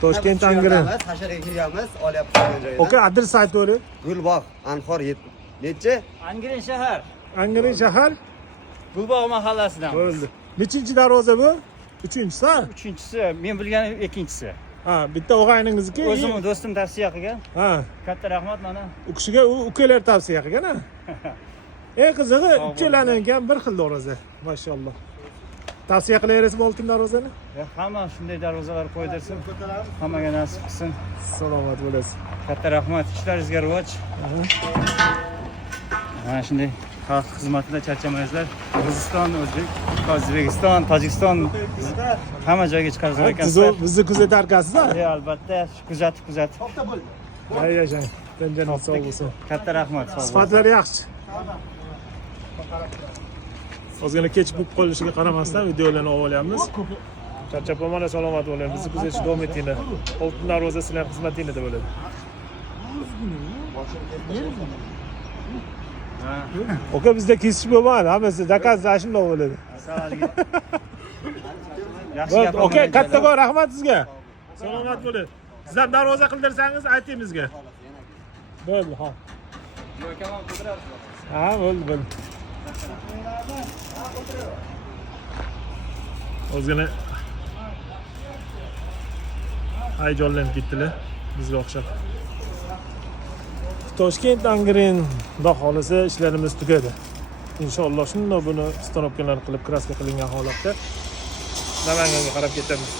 Toshkent Angren. Hasharaga kiryapmiz, olyapmiz joydan. Aka, adres aytib. Gulbog', Anhor necha? Angren shahar. Angren shahar. Gulbog' mahallasidan. Bo'ldi. Nechinchi darvoza bu? 3-inchisi, ha? 3-inchisi, men bilganim 2-inchisi. Ha, bitta o'g'ayningizniki. O'zim do'stim tavsiya qilgan. Ha. Katta rahmat mana. U kishiga ukalar tavsiya qilgan, ha? Eng qizig'i, uchalaning ham bir xil darvoza. Mashalloh. Tavsiya qilaverasizmi oltin darvozani? Hamma shunday darvozalar qo'ydirsin. Hammaga nasib qilsin. Salomat bo'lasiz. Katta rahmat. Ishlaringizga rivoj. Mana shunday xalq xizmatida charchamaysizlar. Qirg'iziston, O'zbekiston, Tojikiston hamma joyga chiqarib ekansizlar. Bizni kuzatarkasiz-a? Albatta, kuzatib. Hay yashang. Tanjanat sog' bo'lsin. Katta rahmat. Sifatlari yaxshi. Ozgina kech bo'lib qolishiga qaramasdan videolarni olyapmiz. Charchab bo'lmana, salomat bo'ling. Bizni kuzatishda davom etinglar. Oltin darvoza sizlar xizmatingizda bo'ladi. Oka, bizda kesish bo'lmadi. Hammasi zakaz shunday bo'ladi. Yaxshi. Oka, kattakon rahmat sizga. Salomat bo'ling. Sizlar darvoza qildirsangiz ayting bizga. Bo'ldi, ha. Ha, bo'ldi. O'zgina hayajonlanib ketdilar bizga o'xshab. Toshkent Angren xudo xolisa ishlarimiz tugadi. Inshaalloh shunday buni stanovkalar qilib kraska qilingan holatda Namanganga qarab ketamiz.